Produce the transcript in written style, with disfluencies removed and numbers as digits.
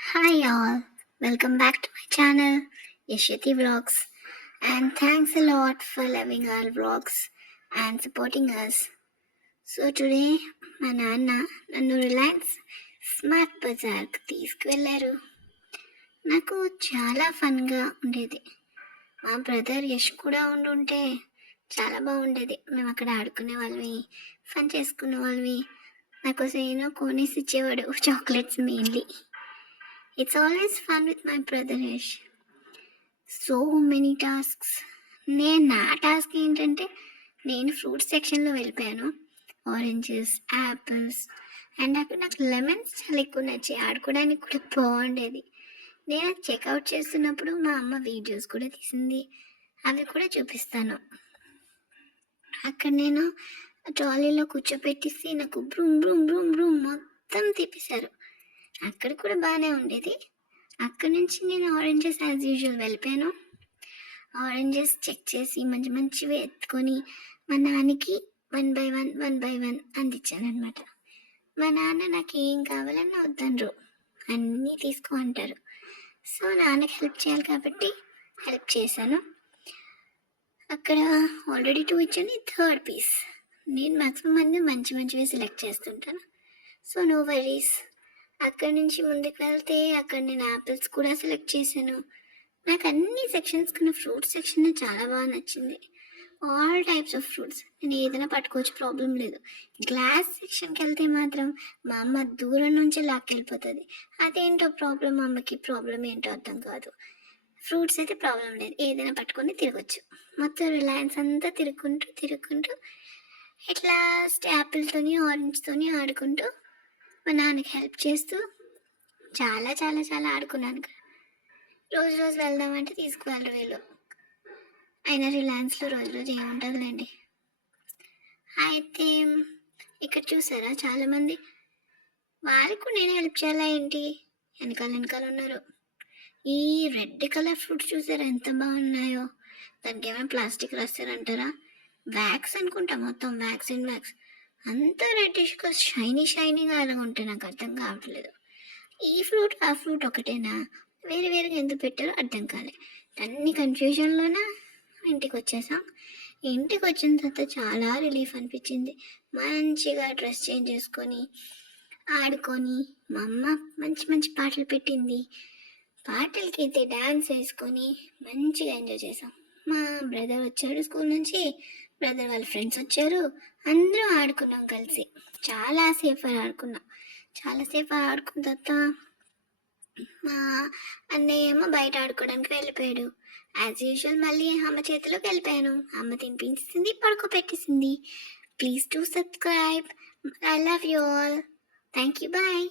Hi all, welcome back to my channel Yashati Vlogs, and thanks a lot for loving our vlogs and supporting us. So today మా నాన్న నన్ను Reliance smart బజార్కి తీసుకువెళ్ళారు. నాకు చాలా ఫన్గా ఉండేది. మా బ్రదర్ యష్ కూడా ఉండుంటే చాలా బాగుండేది. మేము అక్కడ ఆడుకునే వాళ్ళవి, ఫన్ చేసుకునే వాళ్ళవి. నాకోసం ఏమో కొనేసి ఇచ్చేవాడు, chocolates mainly. It's always fun with my brother Yash. So many tasks. నా టాస్క్ ఏంటంటే నేను ఫ్రూట్ సెక్షన్లో వెళ్ళిపోయాను. ఆరెంజెస్, యాపిల్స్ అండ్ అక్కడ నాకు లెమన్స్ చాలా ఎక్కువ నచ్చాయి. ఆడుకోవడానికి కూడా బాగుండేది. నేను చెక్అవుట్ చేస్తున్నప్పుడు మా అమ్మ వీడియోస్ కూడా తీసింది. అవి కూడా చూపిస్తాను. అక్కడ నేను ట్రాలీలో కూర్చోపెట్టేసి నాకు బ్రూమ్ బ్రూమ్ బ్రూమ్ బ్రూమ్ మొత్తం తిప్పేశారు. అక్కడ కూడా బాగానే ఉండేది. అక్కడ నుంచి నేను ఆరెంజెస్ యాజ్ యూజువల్ వెళ్ళిపోయాను. ఆరెంజెస్ చెక్ చేసి మంచి మంచివి ఎత్తుకొని మా నాన్నకి వన్ బై వన్ అందించాను అనమాట. మా నాన్న నాకు ఏం కావాలన్నా వద్దనరు, అన్నీ తీసుకో అంటారు. సో నాన్నకి హెల్ప్ చేయాలి కాబట్టి హెల్ప్ చేశాను. అక్కడ ఆల్రెడీ 2 ఇచ్చాను, థర్డ్ పీస్. నేను మ్యాక్సిమం అన్నీ మంచి మంచివి సెలెక్ట్ చేస్తుంటాను. So no worries. అక్కడి నుంచి ముందుకు వెళ్తే అక్కడ నేను యాపిల్స్ కూడా సెలెక్ట్ చేశాను. నాకు అన్ని సెక్షన్స్ కన్నా ఫ్రూట్ సెక్షన్ చాలా బాగా నచ్చింది. ఆల్ టైప్స్ ఆఫ్ ఫ్రూట్స్ నేను ఏదైనా పట్టుకోవచ్చు, ప్రాబ్లం లేదు. గ్లాస్ సెక్షన్కి వెళ్తే మాత్రం మా అమ్మ దూరం నుంచి లాక్కెళ్ళిపోతుంది. అదేంటో ప్రాబ్లం, అమ్మకి ప్రాబ్లం ఏంటో అర్థం కాదు. ఫ్రూట్స్ అయితే ప్రాబ్లం లేదు, ఏదైనా పట్టుకొని తిరగచ్చు. మొత్తం రిలయన్స్ అంతా తిరుగుకుంటూ ఇట్లా యాపిల్తోని ఆరెంజ్తోని ఆడుకుంటూ మా నాన్నకి హెల్ప్ చేస్తూ చాలా చాలా చాలా ఆడుకున్నాను. రోజు వెళ్దామంటే తీసుకువెళ్ళరు వీళ్ళు. అయినా రిలయన్స్లో రోజు ఏముంటుందిలేండి. అయితే ఇక్కడ చూసారా చాలామంది, వారికి నేను హెల్ప్ చేయాలా ఏంటి, వెనకాల ఉన్నారు. ఈ రెడ్ కలర్ ఫ్రూట్స్ చూసారా ఎంత బాగున్నాయో. దానికి ఏమైనా ప్లాస్టిక్ రాస్తారంటారా? వ్యాక్స్ అనుకుంటా, మొత్తం వ్యాక్స్ అండ్ వ్యాక్స్. అంత రెడ్డిష్గా షైనీగా అలాగ ఉంటే నాకు అర్థం కావట్లేదు. ఈ ఫ్రూట్ ఆ ఫ్రూట్ ఒకటేనా, వేరుగా ఎందుకు పెట్టారో అర్థం కాలే. అన్ని కన్ఫ్యూజన్లోన ఇంటికి వచ్చేసాం. ఇంటికి వచ్చిన తర్వాత చాలా రిలీఫ్ అనిపించింది. మంచిగా డ్రెస్ చేంజ్ చేసుకొని ఆడుకొని మా అమ్మ మంచి మంచి పాటలు పెట్టింది. పాటలకి అయితే డ్యాన్స్ వేసుకొని మంచిగా ఎంజాయ్ చేసాం. మా బ్రదర్ వచ్చాడు స్కూల్ నుంచి, బ్రదర్ వాళ్ళ ఫ్రెండ్స్ వచ్చారు, అందరూ ఆడుకున్నాం కలిసి. చాలాసేపు ఆడుకున్న తర్వాత మా అన్నయ్య ఏమో బయట ఆడుకోవడానికి వెళ్ళిపోయాడు. యాజ్ యూజువల్ మళ్ళీ అమ్మ చేతిలోకి వెళ్ళిపోయాను. అమ్మ తినిపించింది, పడుకోబెట్టేసింది. Please to subscribe. I love you all. Thank you, bye.